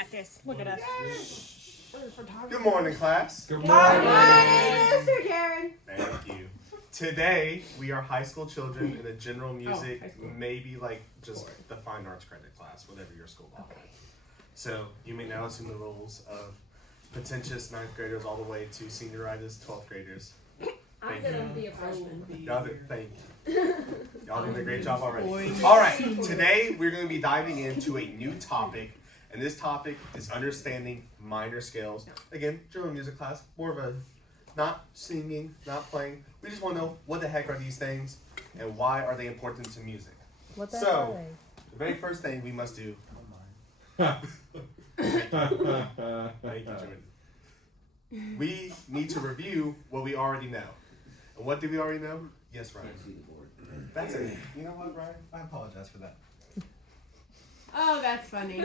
got this. Look at us. Good morning, class. Good morning. Mr. Karen. Thank you. Today, we are high school children in a general music, high school. maybe like just the fine arts credit class, whatever your school offers. So, you may now assume the roles of pretentious 9th graders all the way to senioritis 12th graders. I'm gonna be a freshman. Thank you. Y'all doing a great job already. All right, today we're going to be diving into a new topic, and this topic is understanding minor scales. Again, general music class, more of a not singing, not playing. We just want to know what the heck are these things and why are they important to music. What the So, hell are they? the very first thing we must do. Thank you, Jordan. We need to review what we already know. And what do we already know? Yes, Ryan. That's it. You know what, Ryan? I apologize for that. Oh, that's funny.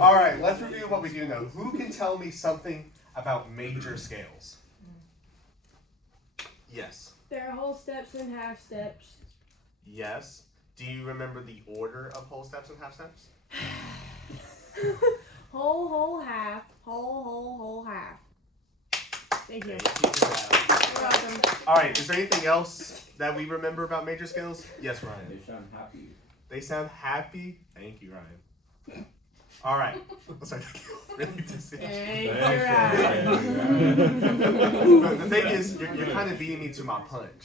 All right, let's review what we do know. Who can tell me something about major scales? Yes. There are whole steps and half steps. Yes. Do you remember the order of whole steps and half steps? Whole, half. Whole, half. Thank you. You're welcome. All right, is there anything else that we remember about major scales? Yes, Ryan. They sound happy. They sound happy. Thank you, Ryan. All right. Sorry. Really just- Hey, Thanks, But the thing is, you're kind of beating me to my punch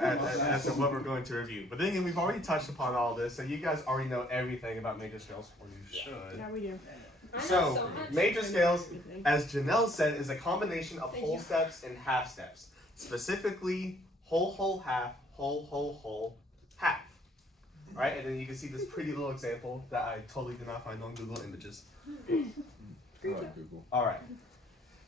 as to what we're going to review. But then again, we've already touched upon all this, so you guys already know everything about major scales, or you should. Yeah, we do. So, major scales, as Janelle said, is a combination of whole steps and half steps. Specifically, whole, half, whole, half. Right? And then you can see this pretty little example that I totally did not find on Google Images. Google. Alright.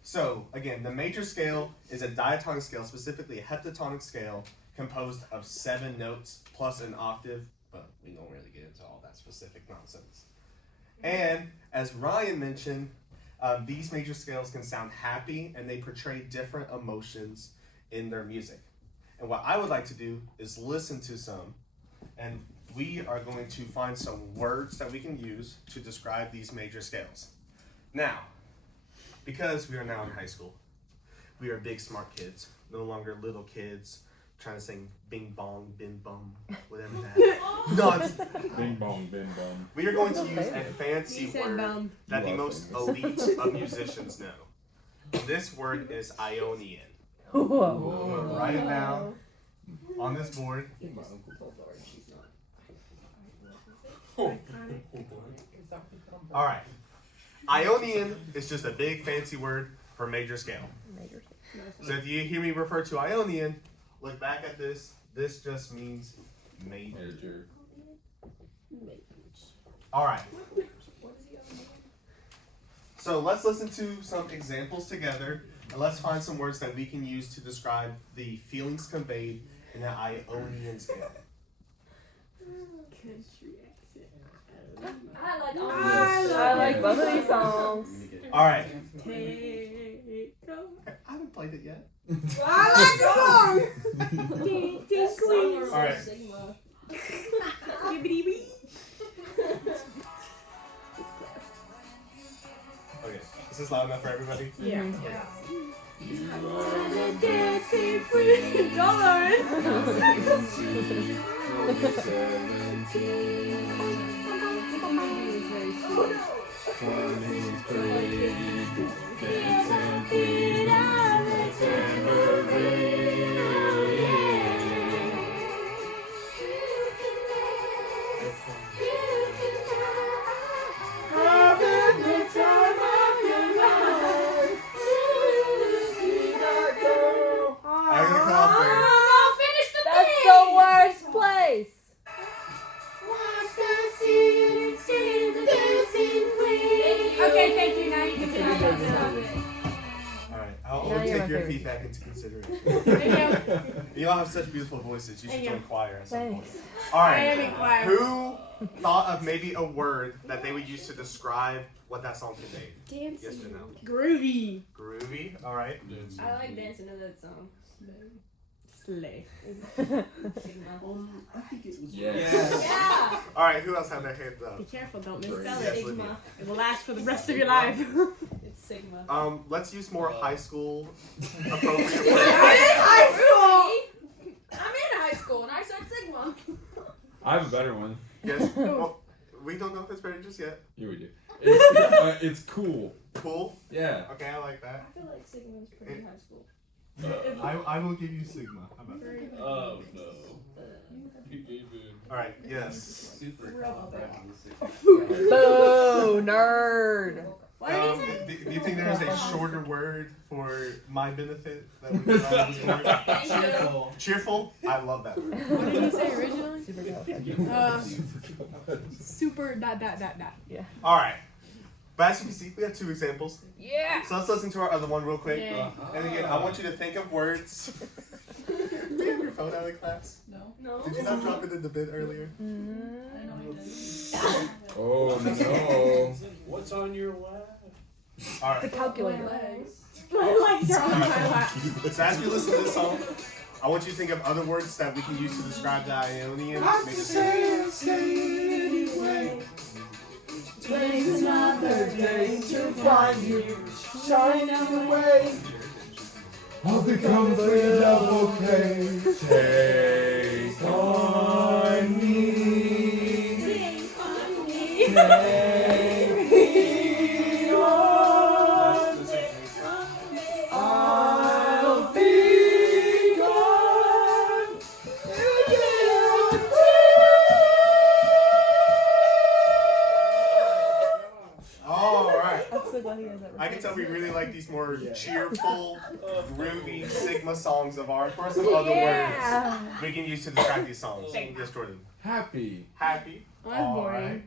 So, again, the major scale is a diatonic scale, specifically a heptatonic scale, composed of 7 notes plus an octave, but we don't really get into all that specific nonsense. And, as Ryan mentioned, these major scales can sound happy and they portray different emotions in their music. And what I would like to do is listen to some, and we are going to find some words that we can use to describe these major scales. Now, because we are now in high school, we are big smart kids, no longer little kids trying to sing bing bong, bin bum, whatever that. No, Bing bong, bing bong. we are going to use a fancy He said word bum. that the You are most famous. elite of musicians know. This word is Ionian. Whoa. Write it down on this board. My uncle told her she's not. All right. Ionian is just a big fancy word for major scale. So if you hear me refer to Ionian, look back at this. This just means major. Major. All right. So let's listen to some examples together, and let's find some words that we can use to describe the feelings conveyed in the Ionian scale. Country accent. I like all I like both of these songs. All right. I haven't played it yet. I like the song. these. All right. Sigma. Okay. Is this loud enough for everybody? Yeah. I'm gonna cut off there. No, finish the That's thing. the worst place. Okay, thank you. Now you can All right. I'll Now only you're take my your favorite. feedback into consideration. Thank you. You all have such beautiful voices. You should Thank you. join choir at some point. Thanks. All I am right. in choir. Who thought of maybe a word that they would use to describe what that song conveyed? Yes or no? Groovy. Groovy. All right. I like dancing to that song. Slay. I think it was. Yes. Yeah. All right, who else had their hands up? Be careful, don't Great. misspell Yes, it. Lydia. It will last for the rest of your life. It's Sigma. Let's use more high school appropriate I'm words. in high school. I'm in high school and I said Sigma. I have a better one. Yes. Well, we don't know if it's better just yet. Here we do. It's cool. Cool. Yeah. Okay, I like that. I feel like Sigma is pretty high school. I will give you Sigma. How about that? Oh no. You gave it. All right. Yes. Super. Boo, nerd. What did he say? Do you think there is a shorter word for my benefit that we could try this word? Cheerful. Cheerful. I love that word. What did he say originally? Super Super dot. All right. But as you can see, we have two examples. Yeah. So let's listen to our other one real quick. Yeah. And again, I want you to think of words. Do you have your phone out of class? No. Did you not drop it in the bin earlier? I know he did. Oh no. What's on your lap? All right. The calculator. My legs are on my lap. So as we listen to this song, I want you to think of other words that we can use to describe the Ionian. Today's another day to find you shining away. I'll become free love, okay. Take on me. Take me on. I'll be gone. All right. I'm so glad he has that. I can tell we really like these more cheerful, groovy Sigma songs of ours. What are some other words we can use to describe these songs? Yes, Jordan. Happy. Happy. That's All boring. right.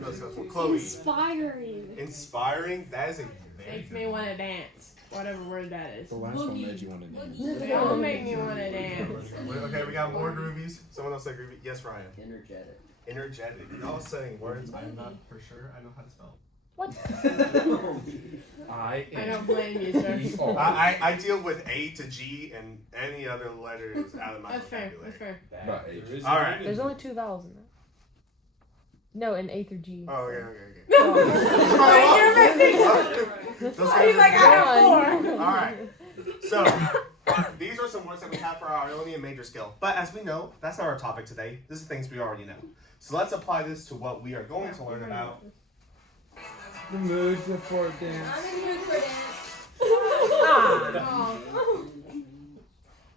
Let's go for Chloe. Inspiring. Inspiring. That is a very Makes me want to dance. Whatever word that is. The last one made you want to dance. Don't make me want to dance. Okay, we got more groovies. Someone else said groovy. Yes, Ryan. Energetic. Energetic. Y'all saying words I'm not for sure I know how to spell. I I don't blame you, sir. I deal with A to G and any other letters out of my That's fair. vocabulary. That's fair. About H. All right. There's only 2 vowels in that. No, in A through G. Oh, okay. You're missing. Those He's guys like, are I have 4. All right. So, these are some words that we have for our Ionian major scale. But as we know, that's not our topic today. This is things we already know. So let's apply this to what we are going to learn about. The mood for dance. I'm in the mood for dance.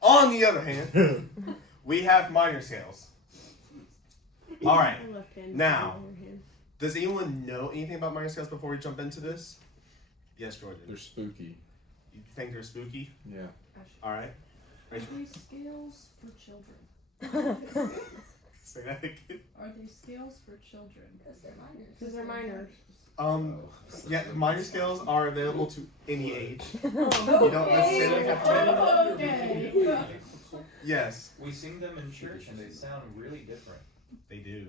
On the other hand, we have minor scales. All right. Now, does anyone know anything about minor scales before we jump into this? Yes, Jordan. They're spooky. You think they're spooky? Yeah. All right. Are they scales for children? Say that again. Are they scales for children? Because they're minors. Yeah, minor scales are available to any age. You don't necessarily have to. Okay. Yes, We sing them in church and they sound really different. they do.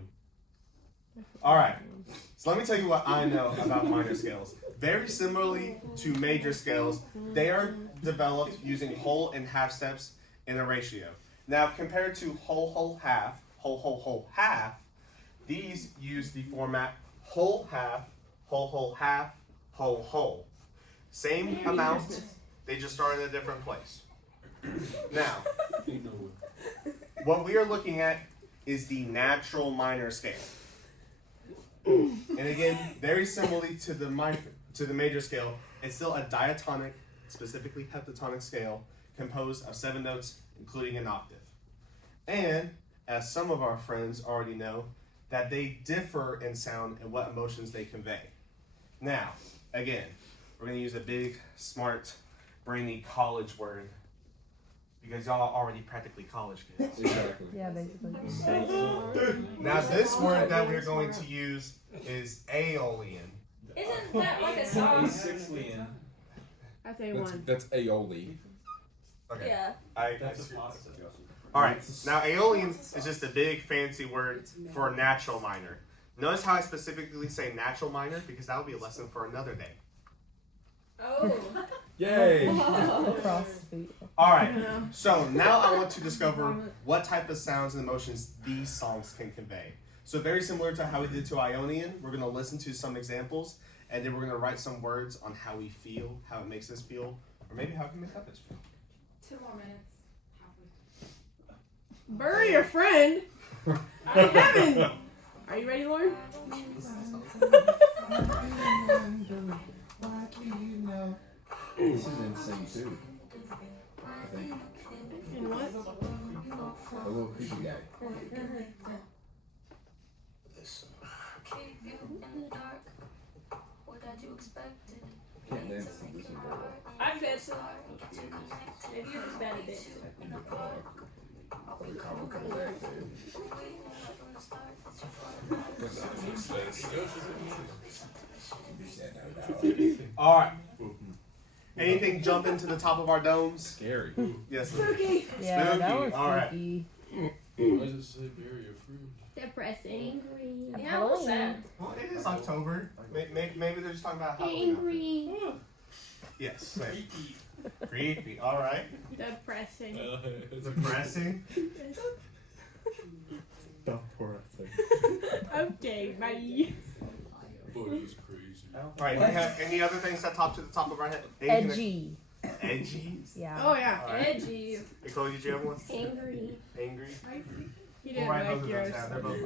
All right. So let me tell you what I know about minor scales. Very similarly to major scales, they are developed using whole and half steps in a ratio. Now, compared to whole, half, whole, half, these use the format whole, half, half, whole. Same amount, they just start in a different place. Now, what we are looking at is the natural minor scale. And again, very similarly to the major scale, it's still a diatonic, specifically heptatonic scale, composed of 7 notes, including an octave. And, as some of our friends already know, that they differ in sound and what emotions they convey. Now, again, we're going to use a big, smart, brainy college word, because y'all are already practically college kids. Exactly. Yeah, basically. Now, this word that we're going to use is aeolian. Isn't that like a song? Sixlian. I say That's, 1. that's aioli. Okay. Yeah. That's a pasta. Alright, now aeolian is just a big fancy word for natural minor. Notice how I specifically say natural minor, because that will be a lesson for another day. Oh. Yay! Across the street. Alright, Yeah. so now I want to discover what type of sounds and emotions these songs can convey. So very similar to how we did to Ionian, we're going to listen to some examples, and then we're going to write some words on how we feel, how it makes us feel, or maybe how it can make others feel. 2 more minutes. Bury a friend. Heaven. Are you ready, Lauren? This is insane too. I think. And what? A little creepy guy. Can't dance to this one. I'm good. Maybe you're just bad at dancing. Alright. Anything jump into the top of our domes? Scary. Yes. Spooky. Yeah, that Spooky, was alright. spooky. Why does it say bury a friend? Depressing. Yeah, what's that? Well, it is October. Maybe they're just talking about Halloween. Angry. Yes. Creepy. Alright. Depressing. Depressing. The poor thing. Okay, bye. Buddy's crazy. Alright, do we have any other things that top to the top of our head? Anything that- Edgy. Edgy? Yeah. Oh yeah. Alright. Edgy. Nicole, did you have one? Angry. Angry? He We'll didn't write like both of yours. those down. They're both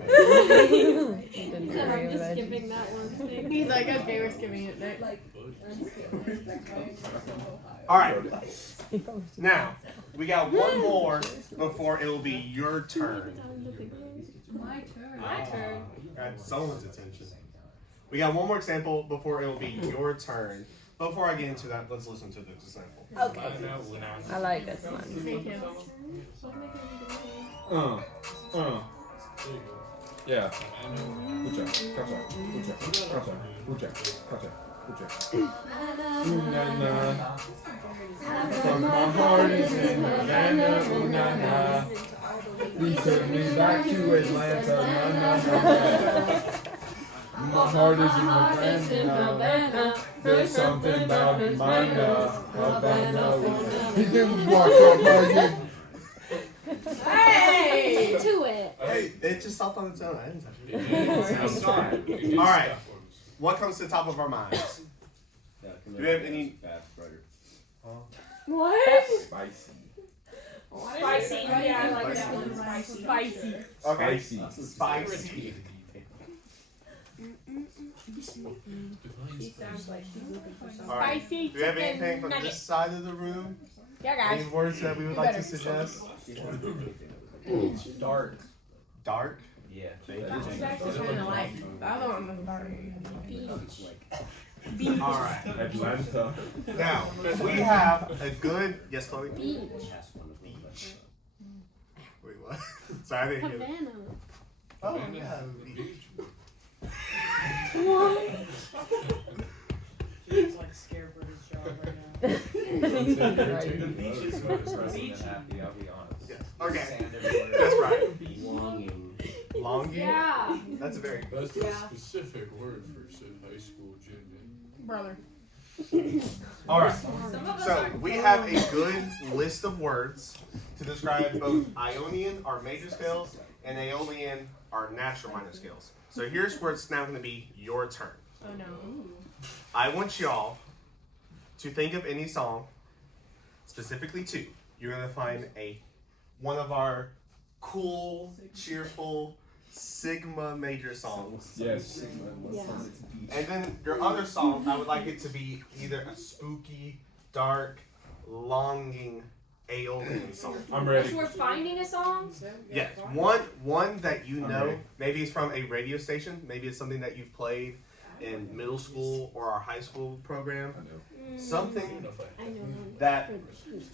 He didn't agree I'm with just edgy. skipping that one. He's like, okay, we're skipping it next. Alright, now, we got one more before it will be your turn. My turn. My turn. Got someone's attention. We got one more example before it will be your turn. Before I get into that, let's listen to this example. Okay. I like this one. Thank you. Yeah. Ucha, kacha, ucha, kacha, ucha, kacha, ucha. Ooh na na. From my heart is in Havana, ooh na na. You took me back to Atlanta, na na na. My heart is in Havana. There's something about Havana. He didn't walk up like it. Hey! To it. Hey, it just stopped on its own. I didn't touch it. Alright, what comes to the top of our minds? Do we have any? What? Spicy. Spicy. Yeah, I like that one. Spicy. Okay. Spicy. Spicy. She sounds like she's looking for something. Alright. Spicy Do we have chicken anything from nugget. this side of the room? Yeah, guys. Any words that we would like to suggest? Dark. Dark? Yeah. It's actually kind of like the other one was dark. Alright. Atlanta. Now, we have a good. Yes, Chloe? Beach. Beach. Wait, what? Sorry, I didn't hear that. Havana. Oh, yeah. Beach. It's like Scarebird's job right now. The beach is what is making them happy, I'll be honest. Yes. Okay. Sand everywhere. That's right. Longing. Longing? Yeah. That's a very. That's a Yeah. specific word for said high school gym. Brother. Alright. Some of us So, are we have a good list of words to describe both Ionian, our major scales, and Aeolian, our natural minor scales. So, here's where it's now going to be your turn. Oh no. I want y'all to think of any song, specifically two. You're gonna find one of our cool, cheerful Sigma major songs, Yes. and then your other song. I would like it to be either a spooky, dark, longing Aeolian song. I'm So ready. we're finding a song? Yes, one that you I'm know. ready. Maybe it's from a radio station. Maybe it's something that you've played in middle school or our high school program. I know. Something I know. that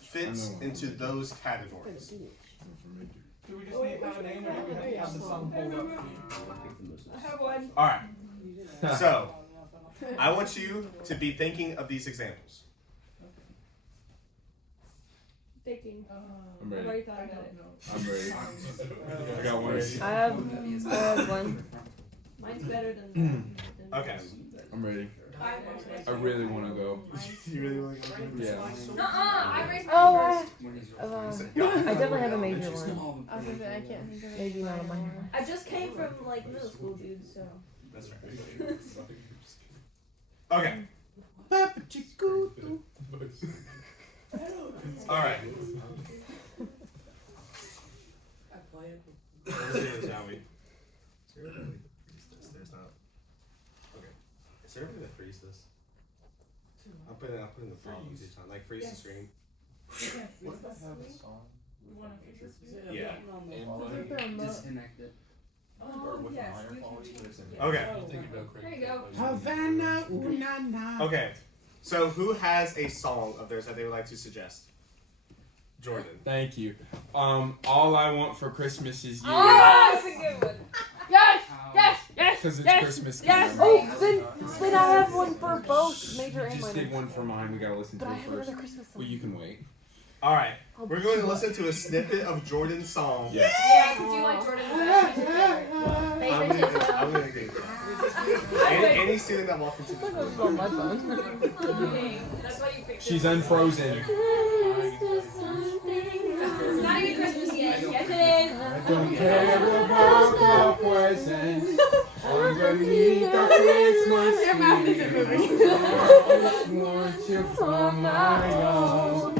fits into those categories. Do we just need to have a name or do we have to have the song pulled up? I have one. All right. So, I want you to be thinking of these examples. Thinking. I'm I've ready. already thought about it. I'm ready. I got one. I have one. Mine's better than Okay. I'm ready. I really want to go. You really want to go? Yeah. I raised my Oh, first. I definitely have a major one. I was gonna say, I can't think of it. Maybe not a minor one. I just came from like middle school, dude. So. That's right. Okay. Alright. I play it. Let's do this, shall we? There's not. Okay. Is there a way to freeze this? I'll put it in the problems each time. Like freeze the screen. Yeah. Disconnect it. Oh, yes. Okay. There you go. Havana, ooh, na, na. Okay. So who has a song of theirs that they would like to suggest? Jordan. Thank you. All I want for Christmas is you. Oh, that's a good one. Yes! Ow. Yes! Yes! Because it's Yes! Christmas. Yes! Oh, then I have one for both major You and just minor. did one for mine. We gotta listen to But I it have first. another Christmas song. Well, you can wait. Alright. We're going to listen to a snippet of Jordan's song. Yes. Yeah, because you like Jordan. That's my favorite. I'm gonna agree with that. Any student that walks into It's this like room. it's on my phone. That's why you picked She's it. unfrozen. It's not even Christmas yet. Yes, it is. I don't care about the presents underneath the Christmas Your mouth tree. isn't moving. I just want you for my own.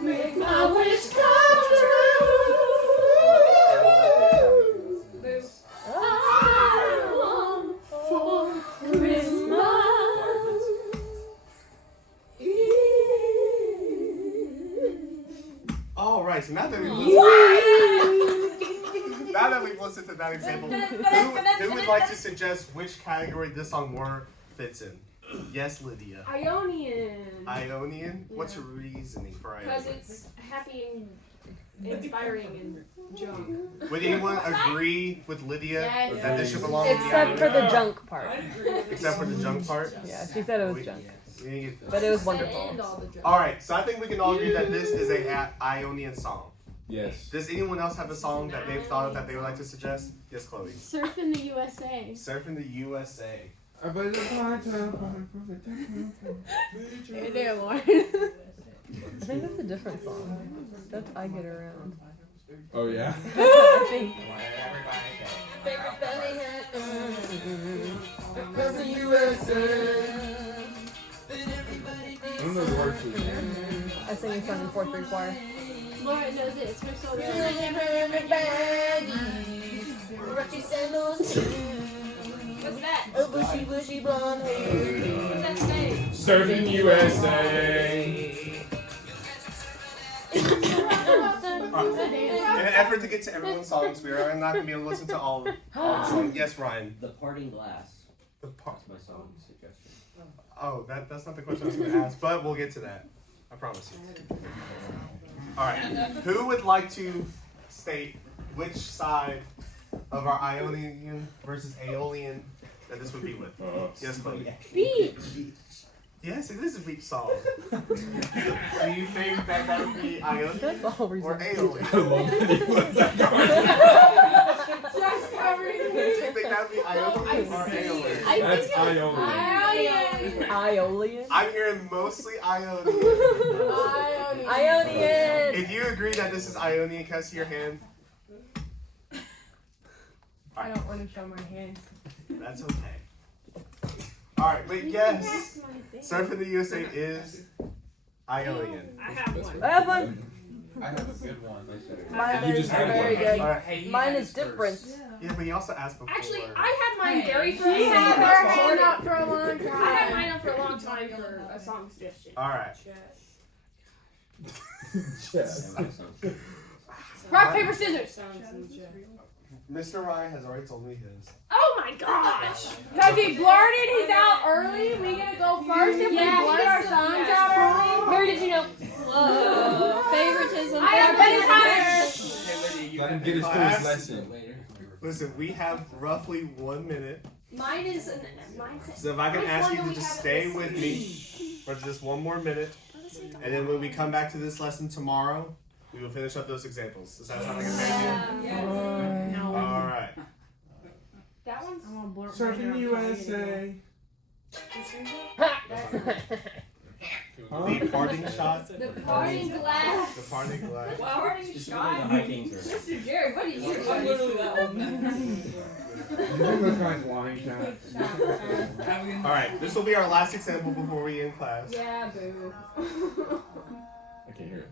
Make my wish come Boo. Alright, so now that we've listened to that example, who would like to suggest which category this song more fits in? Yes, Lydia. Ionian. Ionian? What's Yeah. your reasoning for Because Ionian? it's happy and inspiring and junk. Would anyone agree with Lydia Yes. that this should belong in the Except for the Ionian? junk part. Except for the junk part? Yeah, she said it was junk. We need to get- But it was And wonderful. all the junk. Alright, so I think we can all agree that this is a Ionian song. Yes. Does anyone else have a song that they've thought of that they would like to suggest? Yes, Chloe. Surf in the USA. Surf in the USA. Hey there, Lauren. I think that's a different song. That's I Get Around. Oh, yeah? I think. Favorite belly hat. I don't know the words to it. I sing a song in 4th grade choir. Lauren knows it. It's her song. What's that? bushy, bushy blonde hair. What's that say? Surfing USA. In an effort to get to everyone's songs, we are not going to be able to listen to all the songs. Yes, Ryan. The Parting Glass. The part. That's my song suggestion. Oh, that's not the question I was going to ask, but we'll get to that. I promise you. Alright. Who would like to state which side of our Ionian versus Aeolian that this would be with? Yes, Chloe. Beach. Yes, it is a beach song. Do you think that would be Ionian That's all or reason. Aeolian? I love that he put that going. Just covering Do you think that would be Ionian or Aeolian? That's Ionian. Iolian. I'm hearing mostly Ionian. Ionian. Ionian. If you agree that this is Ionian, can I see your hand? I don't want to show my hands. That's okay. Alright, but yes, Surf in the USA is Ionian. I have one. I have one. I have a good one. Mine You is just had very one. good. Alright. Mine is different. Yeah, but you also asked before. Actually, I had mine very first. She had time. her hand up for a long time. I had mine up for a long time for a song suggestion. Alright. Yes. Rock, paper, scissors. Mr. Ryan has already told me his. Oh my gosh! Because he blurted his out early, we gonna go first if we blurt our songs out early. Where did you know? Favoritism. I have been tired. Let him get his first lesson. Listen, we have roughly 1 minute. Mine is mine's. So if I can Which ask one you do to we just have stay this with week? me for just 1 more minute. And then when we come back to this lesson tomorrow, we will finish up those examples. Does that sound like a fair deal? Alright. That one's. I want to blur Surfing USA. The parting shot. The parting glass. The parting glass. Parting shot. Mr. Jared, what are you I'm doing? literally that old. You think those guys lying, Chad? All right, this will be our last example before we end class. Yeah, boo. I can't hear it.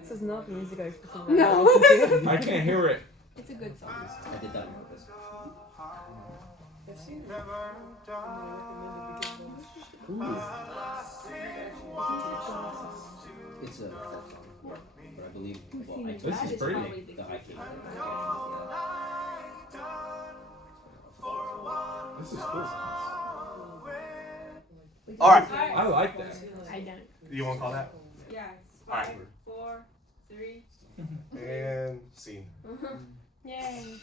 This is not the music I specifically No. listen to. I can't hear it. It's a good song. I did that on purpose. It's a folk song, but I believe. Well, I This is pretty. The high key. This is cool. All right, I like that. I don't. you want to call that? Yeah, it's All right. 5, 4, 3. And scene. Yay.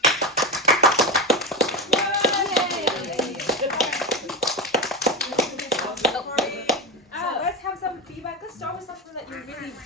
So let's have some feedback. Let's start with something that you really